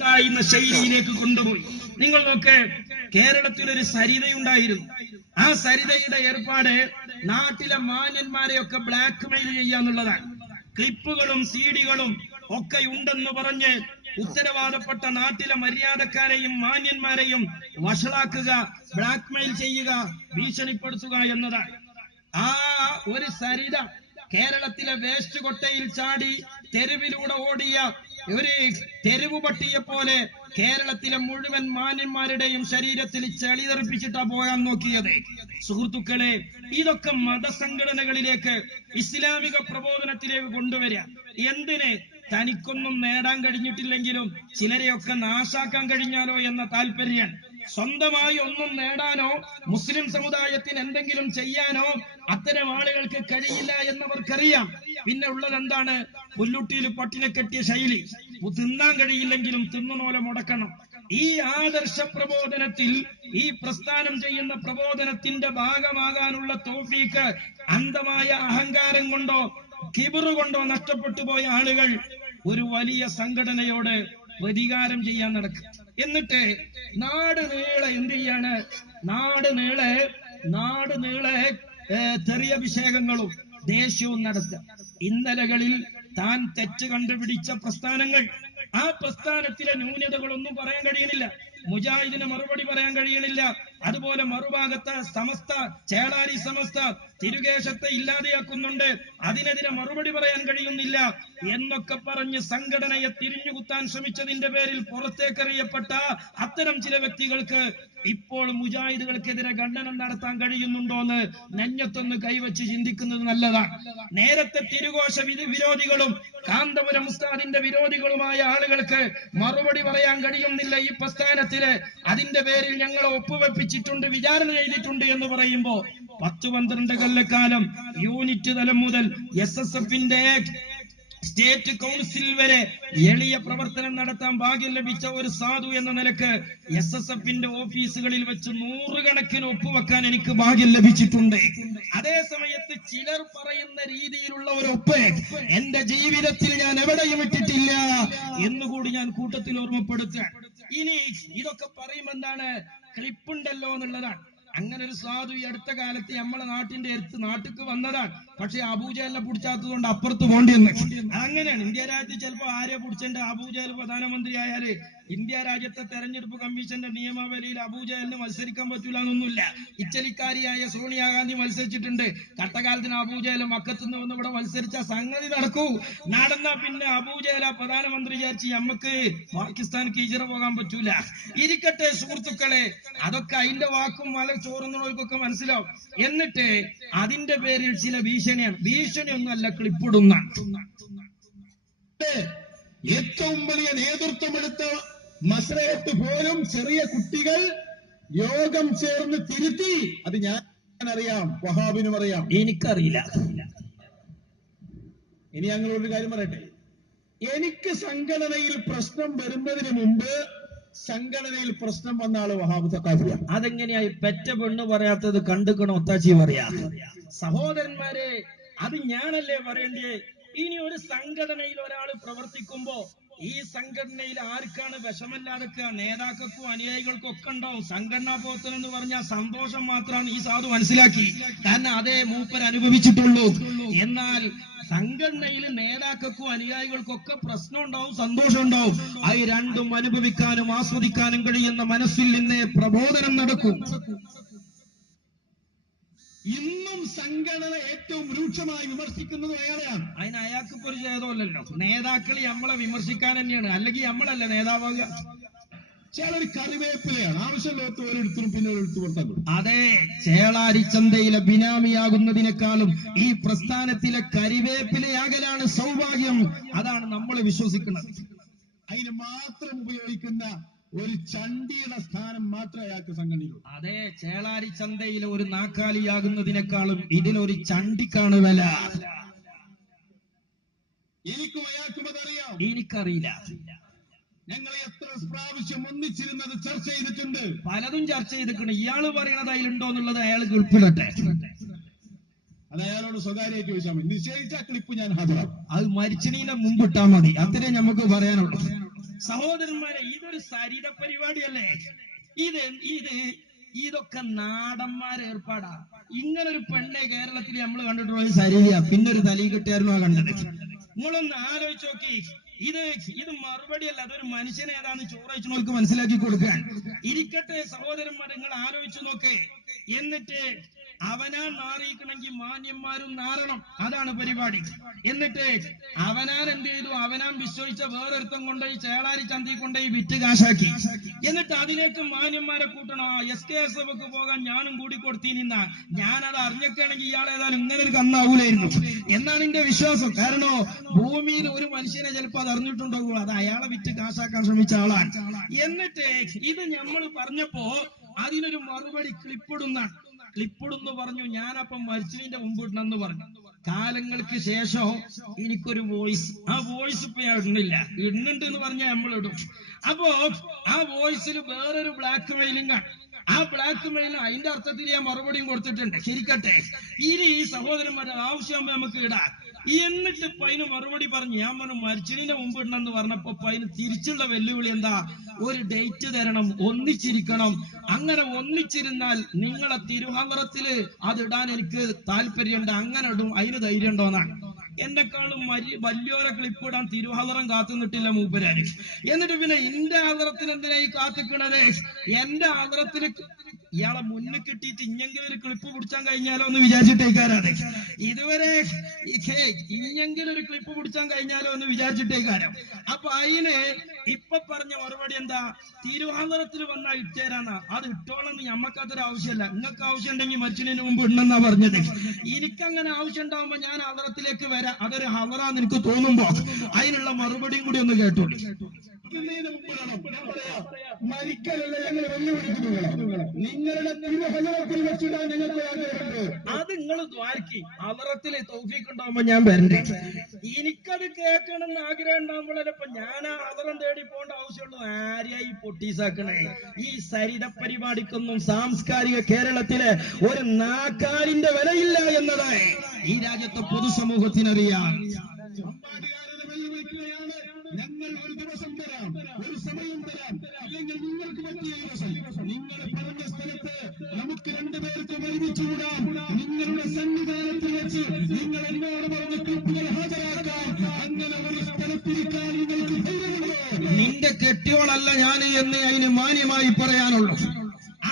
ശൈലിയിലേക്ക് കൊണ്ടുപോയി. നിങ്ങൾ നോക്ക്, കേരളത്തിലൊരു സരിതയുണ്ടായിരുന്നു. ആ സരിതയുടെ ഏർപ്പാട് നാട്ടിലെ മാന്യന്മാരെയൊക്കെ ബ്ലാക്ക് മെയിൽ ചെയ്യാന്നുള്ളതാണ്. ക്ലിപ്പുകളും സീഡികളും ഒക്കെ ഉണ്ടെന്ന് പറഞ്ഞ് ഉത്തരവാദപ്പെട്ട നാട്ടിലെ മര്യാദക്കാരെയും മാന്യന്മാരെയും വഷളാക്കുക, ബ്ലാക്ക് മെയിൽ ചെയ്യുക, ഭീഷണിപ്പെടുത്തുക എന്നതാണ്. ആ ഒരു സരിത കേരളത്തിലെ വേസ്റ്റ് കൊട്ടയിൽ ചാടി തെരുവിലൂടെ ഓടിയ ഒരു തെരുവ് പട്ടിയെ പോലെ കേരളത്തിലെ മുഴുവൻ മാന്യന്മാരുടെയും ശരീരത്തിൽ ചളി തെറിപ്പിച്ചിട്ടാ പോകാൻ നോക്കിയത്. സുഹൃത്തുക്കളെ, ഇതൊക്കെ മതസംഘടനകളിലേക്ക്, ഇസ്ലാമിക പ്രബോധനത്തിലേക്ക് കൊണ്ടുവരിക. എന്തിന്? തനിക്കൊന്നും നേടാൻ കഴിഞ്ഞിട്ടില്ലെങ്കിലും ചിലരെയൊക്കെ നാശാക്കാൻ കഴിഞ്ഞാലോ എന്ന താല്പര്യം. സ്വന്തമായി ഒന്നും നേടാനോ മുസ്ലിം സമുദായത്തിന് എന്തെങ്കിലും ചെയ്യാനോ അത്തരം ആളുകൾക്ക് കഴിയില്ല എന്നവർക്കറിയാം. പിന്നെ ഉള്ളത് എന്താണ്? പുല്ലുട്ടിയിൽ പട്ടിനെ കെട്ടിയ ശൈലി. തിന്നാൻ കഴിയില്ലെങ്കിലും തിന്നുനോലെ മുടക്കണം. ഈ ആദർശ പ്രബോധനത്തിൽ, ഈ പ്രസ്ഥാനം ചെയ്യുന്ന പ്രബോധനത്തിന്റെ ഭാഗമാകാനുള്ള തൗഫീഖ് അന്ധമായ അഹങ്കാരം കൊണ്ടോ കിബറ് കൊണ്ടോ നഷ്ടപ്പെട്ടു പോയ ആളുകൾ ഒരു വലിയ സംഘടനയോട് പ്രതികാരം ചെയ്യാൻ നടക്കും. എന്നിട്ട് നാട് നീളെ എന്ത് ചെയ്യാണ്? നാട് നീളെ തെറിയഭിഷേകങ്ങളും ദേശീയവും നടത്തുക. ഇന്നലകളിൽ താൻ തെറ്റ് കണ്ടുപിടിച്ച പ്രസ്ഥാനങ്ങൾ, ആ പ്രസ്ഥാനത്തിലെ ന്യൂനതകളൊന്നും പറയാൻ കഴിയണില്ല. മുജാഹിദിന് മറുപടി പറയാൻ കഴിയണില്ല. അതുപോലെ മറുഭാഗത്ത് സമസ്ത, ചേളാരി സമസ്ത തിരുകേശത്തെ ഇല്ലാതെയാക്കുന്നുണ്ട്, അതിനെതിരെ മറുപടി പറയാൻ കഴിയുന്നില്ല എന്നൊക്കെ പറഞ്ഞ് സംഘടനയെ തിരിഞ്ഞുകുത്താൻ ശ്രമിച്ചതിന്റെ പേരിൽ പുറത്തേക്കറിയപ്പെട്ട അത്തരം ചില വ്യക്തികൾക്ക് ഇപ്പോൾ മുജാഹിദുകൾക്കെതിരെ ഖണ്ഡനം നടത്താൻ കഴിയുന്നുണ്ടോന്ന് നെഞ്ഞത്തൊന്ന് കൈവച്ച് ചിന്തിക്കുന്നത് നല്ലതാണ്. നേരത്തെ തിരുകോശ വിരോധികളും കാന്തപുരം ഉസ്താദിന്റെ വിരോധികളുമായ ആളുകൾക്ക് മറുപടി പറയാൻ കഴിയുന്നില്ല ഈ പ്രസ്ഥാനത്തില്. അതിന്റെ പേരിൽ ഞങ്ങൾ ഒപ്പുവെപ്പിച്ചിട്ടുണ്ട്, വിചാരണ ചെയ്തിട്ടുണ്ട് എന്ന് പറയുമ്പോ 10-12 കൊല്ലക്കാലം യൂണിറ്റ് തലം മുതൽ SSFന്റെ സ്റ്റേറ്റ് കൗൺസിൽ വരെ എളിയ പ്രവർത്തനം നടത്താൻ ഭാഗ്യം ലഭിച്ച ഒരു സാധു എന്ന നിലക്ക് SSFന്റെ ഓഫീസുകളിൽ വെച്ച് 100 കണക്കിന് ഒപ്പുവെക്കാൻ എനിക്ക് ഭാഗ്യം ലഭിച്ചിട്ടുണ്ട്. അതേ സമയത്ത് ചിലർ പറയുന്ന രീതിയിലുള്ള ഒരു ഒപ്പ് എന്റെ ജീവിതത്തിൽ ഞാൻ എവിടെയും ഇട്ടിട്ടില്ല എന്നുകൂടി ഞാൻ കൂട്ടത്തിൽ ഓർമ്മപ്പെടുത്താൻ. ഇനി ഇതൊക്കെ പറയുമെന്താണ്? ക്ലിപ്പുണ്ടല്ലോ എന്നുള്ളതാണ്. അങ്ങനെ ഒരു സാധു ഈ അടുത്ത കാലത്ത് നമ്മളെ നാട്ടിലേക്ക് വന്നതാണ്. പക്ഷെ അബൂജഹലിനെ പിടിച്ചാത്തതുകൊണ്ട് അപ്പുറത്ത് പോണ്ടിയെന്ന്. അങ്ങനെയാണ് ഇന്ത്യ രാജ്യത്ത് ചിലപ്പോ ആരെ പിടിച്ചേണ്ട. അബൂജഹൽ പ്രധാനമന്ത്രി ആയാല് ഇന്ത്യ രാജ്യത്തെ തെരഞ്ഞെടുപ്പ് കമ്മീഷന്റെ നിയമാവലിയിൽ അബൂജഹലിന് മത്സരിക്കാൻ പറ്റൂല എന്നൊന്നുമില്ല. ഇറ്റലിക്കാരിയായ സോണിയാഗാന്ധി മത്സരിച്ചിട്ടുണ്ട്. കട്ടകാലത്തിന് അബൂജഹൽ മക്കത്തുനിന്ന് വന്ന് ഇവിടെ മത്സരിച്ച സംഗതി നടക്കൂ. നടന്നാ പിന്നെ അബൂജഹൽ പ്രധാനമന്ത്രി വിചാരിച്ച് നമുക്ക് പാകിസ്ഥാനിക്ക് ഹിജറ പോകാൻ പറ്റൂല. ഇരിക്കട്ടെ സുഹൃത്തുക്കളെ, അതൊക്കെ അതിന്റെ വാക്കും മല ചോറുന്നവർക്കൊക്കെ മനസ്സിലാവും. എന്നിട്ട് അതിന്റെ പേരിൽ ചില ഭീഷണിയാണ്. ഭീഷണിയൊന്നുമല്ല, ക്ലിപ്പിടുന്ന. ഏറ്റവും വലിയ നേതൃത്വമെടുത്ത മസ്രയത്ത് പോലും ചെറിയ കുട്ടികൾ യോഗം ചേർന്ന് തിരുത്തി. അത് ഞാൻ അറിയാം, വഹാബിനും അറിയാം, എനിക്കറിയില്ല. ഇനി ഞങ്ങളൊരു കാര്യം പറയട്ടെ. എനിക്ക് സംഘടനയിൽ പ്രശ്നം വരുന്നതിന് മുമ്പ് സംഘടനയിൽ പ്രശ്നം വന്ന ആള് വഹാബ് സഖാഫിയ. അതെങ്ങനെയായി പെറ്റ പെണ്ണ് പറയാത്തത് കണ്ടുക്കണോ ഒത്താച്ചി പറയാ? സഹോദരന്മാരെ, അത് ഞാനല്ലേ പറയണ്ടേ? ഇനി ഒരു സംഘടനയിൽ ഒരാൾ പ്രവർത്തിക്കുമ്പോ ഈ സംഘടനയിൽ ആർക്കാണ് വിഷമല്ലാതൊക്കെ? നേതാക്കൾക്കും അനുയായികൾക്കും ഒക്കെ ഉണ്ടാവും. സംഘടനാ പ്രവർത്തനം എന്ന് പറഞ്ഞാൽ സന്തോഷം മാത്രമാണ് ഈ സാധു മനസ്സിലാക്കി. കാരണം അതേ മൂപ്പർ അനുഭവിച്ചിട്ടുള്ളൂ. എന്നാൽ സംഘടനയിൽ നേതാക്കൾക്കും അനുയായികൾക്കും ഒക്കെ പ്രശ്നം ഉണ്ടാവും, സന്തോഷം ഉണ്ടാവും. അത് രണ്ടും അനുഭവിക്കാനും ആസ്വദിക്കാനും കഴിയുന്ന മനസ്സിൽ നിന്നേ പ്രബോധനം നടക്കും. ഇന്നും സംഘടന ഏറ്റവും രൂക്ഷമായി വിമർശിക്കുന്നത് അയാളെയാണ്. അതിന് അയാൾക്ക് ഇപ്പൊ ഒരു ഛേദമല്ലല്ലോ. നേതാക്കൾ നമ്മളെ വിമർശിക്കാൻ തന്നെയാണ്, അല്ലെങ്കിൽ നമ്മളല്ല നേതാവാകുക. ചിലർ കറിവേപ്പിലയാണ്, ആവശ്യമില്ലാത്ത ഒരിടത്തും പിന്നെ ഒരിടത്ത് പുറത്താക്കും. അതെ, ചേളാരി ചന്തയിലെ ബിനാമിയാകുന്നതിനേക്കാളും ഈ പ്രസ്ഥാനത്തിലെ കരിവേപ്പിലയാകലാണ് സൗഭാഗ്യം. അതാണ് നമ്മൾ വിശ്വസിക്കുന്നത്. അതിന് മാത്രം ഉപയോഗിക്കുന്ന ഒരു ചണ്ടിയുടെ സ്ഥാനം മാത്രമേ അയാൾക്ക് സംഘടനയിലുള്ളൂ. അതെ, ചേളാരി ചന്തയിലെ ഒരു നാക്കാലിയാകുന്നതിനേക്കാളും ഇതിലൊരു ചണ്ടിക്കാണ് വില. എനിക്കും അയാൾക്കും അതറിയാം. എനിക്കറിയില്ല. ഞങ്ങൾ എത്ര പ്രാവശ്യം ഒന്നിച്ചിരുന്നത് ചർച്ച ചെയ്തിട്ടുണ്ട്. പലതും ചർച്ച ചെയ്തിട്ടുണ്ട്. ഇയാള് പറയണത് അതിലുണ്ടോ എന്നുള്ളത് അയാൾ ഉൾപ്പെടട്ടെ. അത് അയാളോട് സ്വകാര്യമായിട്ട് ചോദിച്ചാൽ മതി. നിഷേധിച്ച ക്ലിപ്പ് ഞാൻ ഹാജരാക്കും. അത് മരിച്ചതിന് മുമ്പിട്ടാ മതി. അത്രേ നമുക്ക് പറയാനുള്ളൂ. സഹോദരന്മാരെ, ഇതൊരു സരിത പരിപാടിയല്ലേ? ഇതൊക്കെ നാടന്മാരെ ഏർപ്പാടാ. ഇങ്ങനൊരു പെണ്ണെ കേരളത്തിൽ നമ്മൾ കണ്ടിട്ടുള്ള സരിതയ, പിന്നെ ഒരു തലയിൽ കിട്ടിയായിരുന്നു കണ്ടത്. നിങ്ങളൊന്ന് ആലോചിച്ച് നോക്കി. ഇത് മറുപടിയല്ല, അതൊരു മനുഷ്യനെ ഏതാന്ന് ചോറയച്ചവർക്ക് മനസ്സിലാക്കി കൊടുക്കാൻ. ഇരിക്കട്ടെ സഹോദരന്മാരെ, നിങ്ങൾ ആലോചിച്ചു നോക്കേ. എന്നിട്ട് അവനാൻ നാറിയിക്കണമെങ്കിൽ മാന്യന്മാരും നാറണം, അതാണ് പരിപാടി. എന്നിട്ട് അവനാൻ എന്ത് ചെയ്തു? അവനാൻ വിശ്വസിച്ച വേറൊരുത്തം കൊണ്ടുപോയി ചേളാരി ചന്തയിൽ കൊണ്ടുപോയി വിറ്റ് കാശാക്കി. എന്നിട്ട് അതിലേക്ക് മാന്യന്മാരെ കൂട്ടണം. SKSFക്ക് പോകാൻ ഞാനും കൂടി കൊടുത്തിനിന്ന ഞാനത് അറിഞ്ഞൊക്കെയാണെങ്കിൽ ഇയാൾ ഏതായാലും ഇങ്ങനെ ഒരു കന്നാവൂലായിരുന്നു എന്നാണ് എന്റെ വിശ്വാസം. കാരണം ഭൂമിയിൽ ഒരു മനുഷ്യനെ ചിലപ്പോൾ അത് അറിഞ്ഞിട്ടുണ്ടാകും, അത് അയാളെ വിറ്റ് കാശാക്കാൻ ശ്രമിച്ച ആളാണ്. എന്നിട്ട് ഇത് നമ്മൾ പറഞ്ഞപ്പോ അതിനൊരു മറുപടി ക്ലിപ്പിടുന്നു പറഞ്ഞു. ഞാനപ്പം മരിച്ചതിന്റെ മുമ്പ് ഇടണമെന്ന് പറഞ്ഞു. കാലങ്ങൾക്ക് ശേഷം എനിക്കൊരു വോയിസ്, ആ വോയിസ് ഇപ്പൊ ഞാൻ ഇടുന്നുണ്ട് എന്ന് പറഞ്ഞാൽ നമ്മൾ ഇടും. അപ്പോ ആ വോയിസിൽ വേറൊരു ബ്ലാക്ക് മെയിലിംഗ് ആണ്. ആ ബ്ലാക്ക് മെയിലിന് അതിന്റെ അർത്ഥത്തിൽ ഞാൻ മറുപടിയും കൊടുത്തിട്ടുണ്ട്. ശരിക്കട്ടെ, ഇനി സഹോദരന്മാരെ ആവശ്യമാകുമ്പോ നമുക്ക് ഇടാം. എന്നിട്ട് ഇപ്പൊ അതിന് മറുപടി പറഞ്ഞു. ഞാൻ പറഞ്ഞു മരിച്ചതിന്റെ മുമ്പ് ഇടണമെന്ന് പറഞ്ഞപ്പോ അതിന് തിരിച്ചുള്ള വെല്ലുവിളി എന്താ? ഒരു ഡേറ്റ് തരണം, ഒന്നിച്ചിരിക്കണം. അങ്ങനെ ഒന്നിച്ചിരുന്നാൽ നിങ്ങളെ തിരുഹവറത്തില് അതിടാൻ എനിക്ക് താല്പര്യമുണ്ട്, അങ്ങനെ ഇടും, അതിന് ധൈര്യം ഉണ്ടോന്നാണ്. എന്നെക്കാളും വലിയോരെ ക്ലിപ്പ് ഇടാൻ തിരുഹവറം കാത്തുനിട്ടില്ല മൂപ്പരാര്. എന്നിട്ട് പിന്നെ എന്റെ ആദരത്തിന് എന്തിനാ ഈ കാത്തിക്കണത്? എന്റെ ആദരത്തിന് ഇയാളെ മുന്നിൽ കിട്ടിയിട്ട് ഇഞ്ഞെങ്കിലും ഒരു ക്ലിപ്പ് പിടിച്ചാൻ കഴിഞ്ഞാലോ എന്ന് വിചാരിച്ചിട്ടേക്കാരാണ്. ഇതുവരെ ഇഞ്ഞെങ്കിലും ഒരു ക്ലിപ്പ് പിടിച്ചാൻ കഴിഞ്ഞാലോ എന്ന് വിചാരിച്ചിട്ടേക്കാരം. അപ്പൊ അതിന് ഇപ്പൊ പറഞ്ഞ മറുപടി എന്താ? തിരുവാന്തരത്തിൽ വന്നാൽ ഇട്ടേരാന്നാ. അത് ഇട്ടോളെന്ന് ഞമ്മക്കതൊരു ആവശ്യമല്ല. നിങ്ങൾക്ക് ആവശ്യം ഉണ്ടെങ്കിൽ മരിച്ചതിന് മുമ്പ് ഇടണമെന്നാ പറഞ്ഞത്. എനിക്കങ്ങനെ ആവശ്യം ഉണ്ടാവുമ്പോ ഞാൻ ഹദറത്തിലേക്ക് വരാം. അതൊരു ഹദറാന്ന് എനിക്ക് തോന്നുമ്പോ അതിനുള്ള മറുപടിയും കൂടി ഒന്ന് കേട്ടോളൂ. മരിക്കലല്ല ഞങ്ങൾ വെല്ലുവിളിക്കുന്നു. നിങ്ങളുടെ തിരുഹലത്തിൽ വെച്ചിടാൻ ഞങ്ങൾക്ക് ആഗ്രഹമുണ്ട്. അത് നിങ്ങൾ ദ്വാരക്കി ഹദറത്തിലെ തൗഫീഖ് ഉണ്ടാവുമ്പോ ഞാൻ വരണ്ടേ? എനിക്കത് കേൾക്കണമെന്ന് ആഗ്രഹം ഉണ്ടാകുമ്പോഴല്ലേ ഇപ്പൊ ഞാൻ ആ ഹദറം തേടി പോകേണ്ട ആവശ്യമുള്ളൂ. ആരെയായി പൊട്ടീസാക്കണേ? ഈ സരിത പരിപാടിക്കൊന്നും സാംസ്കാരിക കേരളത്തിലെ ഒരു നാക്കാലിന്റെ വിലയില്ല എന്നത് ഈ രാജ്യത്തെ പൊതുസമൂഹത്തിനറിയാം. ഞങ്ങൾ ഒരു ദിവസം തരാം, ഒരു സമയം തരാം, അല്ലെങ്കിൽ നിങ്ങൾക്ക് പറ്റിയ ദിവസം നിങ്ങൾ പറഞ്ഞ സ്ഥലത്ത് നമുക്ക് രണ്ടുപേർക്കും ഒരുമിച്ചുകൂടാം. നിങ്ങളുടെ സന്നിധാനത്തിൽ വെച്ച് നിങ്ങൾ എന്നോട് പറഞ്ഞ ക്ലിപ്പുകൾ ഹാജരാക്കാം. അങ്ങനെ ഒരു സ്ഥലത്തിരിക്കാൻ നിങ്ങൾക്ക് ധൈര്യമുണ്ടോ? നിന്റെ കെട്ടിയോളല്ല ഞാൻ എന്ന് അതിന് മാന്യമായി പറയാനുള്ളൂ.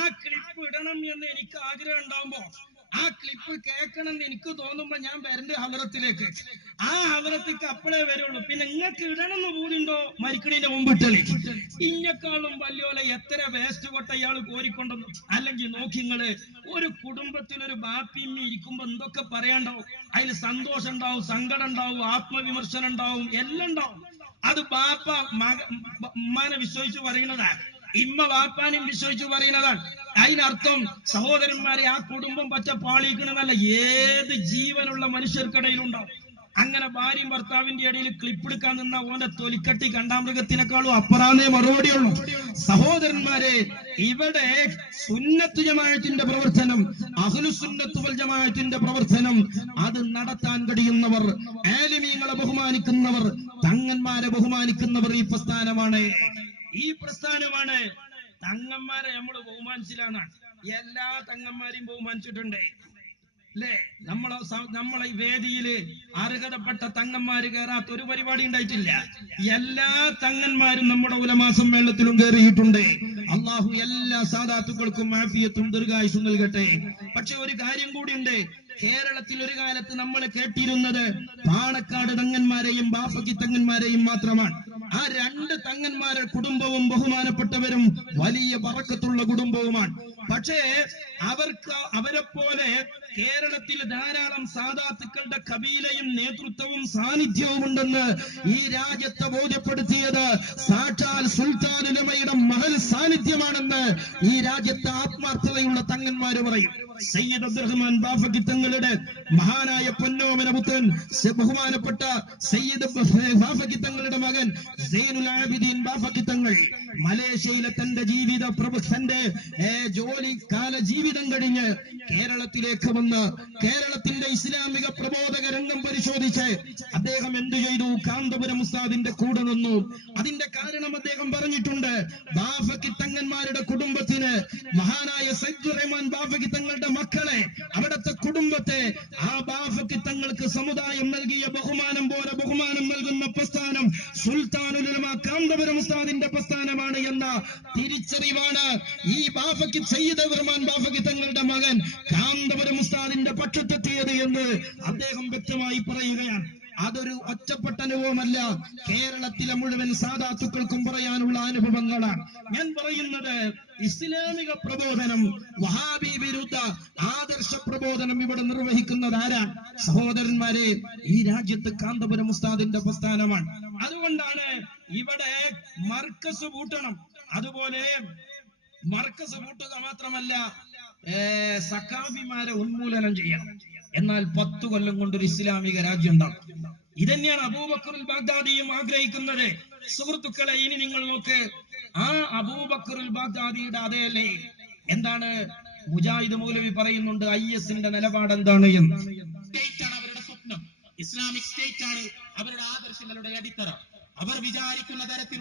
ആ ക്ലിപ്പ് ഇടണം എന്ന് എനിക്ക് ആഗ്രഹം ഉണ്ടാവുമ്പോ, ആ ക്ലിപ്പ് കേൾക്കണം എന്ന് എനിക്ക് തോന്നുമ്പോ ഞാൻ വരണ്ടേ ഹദറത്തിലേക്ക്. ആ ഹദറത്തിക്ക് അപ്പോഴേ വരുള്ളൂ. പിന്നെ നിങ്ങൾക്ക് ഇടണമെന്ന് പൂതിണ്ടോ? മരിക്കണതിന്റെ മുമ്പ് ഇട്ടല്ലേ. ഇഞ്ഞെക്കാളും വലിയോലെ എത്ര വേസ്റ്റ് കൊട്ട ഇയാൾ കോരിക്കൊണ്ടെന്നു. അല്ലെങ്കിൽ നോക്കിങ്ങള്, ഒരു കുടുംബത്തിൽ ഒരു ബാപ്പിയമ്മ ഇരിക്കുമ്പോ എന്തൊക്കെ പറയാണ്ടാവും. അതിൽ സന്തോഷം ഉണ്ടാവും, സങ്കടം ഉണ്ടാവും, ആത്മവിമർശനം ഉണ്ടാവും, എല്ലാം ഉണ്ടാവും. അത് ബാപ്പ ഉമ്മാനെ വിശ്വസിച്ച് പറയുന്നതാണ്, ഇമ്മ വാപ്പാനും വിശ്വസിച്ച് പറയുന്നതാണ്. അതിനർത്ഥം സഹോദരന്മാരെ, ആ കുടുംബം പറ്റ പാളിക്കണമെന്നല്ല, ഏത് ജീവനുള്ള മനുഷ്യർക്കിടയിലുണ്ടാവും. അങ്ങനെ ഭാര്യയും ഭർത്താവിന്റെ ഇടയിൽ ക്ലിപ്പ് എടുക്കാൻ നിന്ന ഓന്റെ തൊലിക്കട്ടി കണ്ടാമൃഗത്തിനേക്കാളും അപ്പുറാന്നേ മറുപടിയുള്ളൂ. സഹോദരന്മാരെ, ഇവിടെ സുന്നത്ത് ജമാഅത്തിന്റെ പ്രവർത്തനം, അഹ്ലുസുന്നത്ത് വൽ ജമാഅത്തിന്റെ പ്രവർത്തനം, അത് നടത്താൻ കഴിയുന്നവർ, ആലിമീങ്ങളെ ബഹുമാനിക്കുന്നവർ, തങ്ങന്മാരെ ബഹുമാനിക്കുന്നവർ ഈ പ്രസ്ഥാനമാണ്. തങ്ങന്മാരെ നമ്മൾ ബഹുമാനിച്ചില്ലാന്നാണ്. എല്ലാ തങ്ങന്മാരെയും ബഹുമാനിച്ചിട്ടുണ്ട് അല്ലേ? നമ്മളെ ഈ വേദിയില് അർഹതപ്പെട്ട തങ്ങന്മാര് കയറാത്ത ഒരു പരിപാടി ഉണ്ടായിട്ടില്ല. എല്ലാ തങ്ങന്മാരും നമ്മുടെ ഉലമാ സമ്മേളനത്തിലും കയറിയിട്ടുണ്ട്. അള്ളാഹു എല്ലാ സാദാത്തുക്കൾക്കും ആഫിയത്തും ദീർഘായുസ്സും നൽകട്ടെ. പക്ഷെ ഒരു കാര്യം കൂടിയുണ്ട്. കേരളത്തിൽ ഒരു കാലത്ത് നമ്മൾ കേട്ടിരുന്നത് പാണക്കാട് തങ്ങന്മാരെയും ബാഫക്കി തങ്ങന്മാരെയും മാത്രമാണ്. ആ രണ്ട് തങ്ങന്മാരുടെ കുടുംബവും ബഹുമാനപ്പെട്ടവരും വലിയ ബറക്കത്തുള്ള കുടുംബവുമാണ്. പക്ഷേ അവരെ പോലെ കേരളത്തിൽ ധാരാളം സാദാത്തുക്കളുടെ കബീലയും നേതൃത്വവും സാന്നിധ്യവും ഉണ്ടെന്ന് ഈ രാജ്യത്തെ ബോധ്യപ്പെടുത്തിയത് സാക്ഷാൽ സുൽത്താൻ ഉലമയുടെ മഹൽ സാന്നിധ്യമാണെന്ന് ഈ രാജ്യത്തെ ആത്മാർത്ഥതയുള്ള തങ്ങന്മാര് പറയും. സയ്യിദ് അബ്ദുറഹ്മാൻ ബാഫക്കി തങ്ങളുടെ മഹാനായ പൊന്നോമന പുത്രൻ ബഹുമാനപ്പെട്ട സയ്യിദ് ബാഫക്കി തങ്ങളുടെ മകൻ സൈനുൽ ആബിദീൻ ബാഫക്കി തങ്ങൾ തങ്ങൾ മലേഷ്യയിലെ തന്റെ തന്റെ ജോലിക്കാല ജീവിതം കഴിഞ്ഞ് കേരളത്തിലേക്ക് വന്ന് കേരളത്തിന്റെ ഇസ്ലാമിക പ്രബോധക രംഗം പരിശോധിച്ച് അദ്ദേഹം എന്തു ചെയ്തു? കാന്തപുരം ഉസ്താദിന്റെ കൂടെ നിന്നു. അതിന്റെ കാരണം അദ്ദേഹം പറഞ്ഞിട്ടുണ്ട്. ബാഫക്കി തങ്ങന്മാരുടെ കുടുംബത്തിന്, മഹാനായ സയ്യിദ് റഹ്മാൻ ബാഫക്കി തങ്ങളുടെ മക്കളെ, അവിടുത്തെ കുടുംബത്തെ, ആ ബാഫക്കി തങ്ങൾക്ക് സമുദായം നൽകിയ ബഹുമാനം പോലെ ബഹുമാനം നൽകുന്ന പ്രസ്ഥാനം സുൽത്താനുൽ ഉലമ കാന്തപുരം ഉസ്താദിന്റെ പ്രസ്ഥാനമാണ് എന്ന തിരിച്ചറിവാണ് ഈ ബാഫക്കി സയ്യിദ് റഹ്മാൻ ബാഫക്കി തങ്ങളുടെ മകൻ കാന്തപുരം ഉസ്താദിന്റെ പക്ഷത്തെത്തിയത് എന്ന് അദ്ദേഹം വ്യക്തമായി പറയുകയാണ്. അതൊരു ഒറ്റപ്പെട്ട അനുഭവമല്ല, കേരളത്തിലെ മുഴുവൻ സാദാത്തുക്കൾക്കും പറയാനുള്ള അനുഭവങ്ങളാണ്. ഞാൻ പറയുന്നത് ഇസ്ലാമിക പ്രബോധനം, വഹാബി വിരുദ്ധ ആദർശ പ്രബോധനം ഇവിടെ നിർവഹിക്കുന്നത് ആരാണ്? സഹോദരന്മാരെ, ഈ രാജ്യത്ത് കാന്തപുരം ഉസ്താദിന്റെ പ്രസ്ഥാനമാണ്. അതുകൊണ്ടാണ് ഇവിടെ മർക്കസ് പൂട്ടണം. അതുപോലെ മർക്കസ് പൂട്ടുക മാത്രമല്ല, സഖാഫിമാരെ ഉന്മൂലനം ചെയ്യണം. എന്നാൽ 10 കൊല്ലം കൊണ്ടൊരു ഇസ്ലാമിക രാജ്യം ഉണ്ടാവും. ഇതന്നെയാണ് അബൂബക്കറുൽ ബാഗ്ദാദിയും ആഗ്രഹിക്കുന്നത്. സുഹൃത്തുക്കളെ, ഇനി നിങ്ങൾ നോക്ക്, ആ അബൂബക്കറുൽ ബാഗ്ദാദിയുടെ അതേല്ലേ എന്താണ് മുജാഹിദ് മൗലവി പറയുന്നുണ്ട്, IS-ന്റെ നിലപാട് എന്താണ് എന്ന്. സ്റ്റേറ്റാണ് അവരുടെ സ്വപ്നം, ഇസ്ലാമിക് സ്റ്റേറ്റ് ആണ് അവരുടെ ആദർശങ്ങളുടെ അടിത്തറ. അവർ വിചാരിക്കുന്ന തരത്തിൽ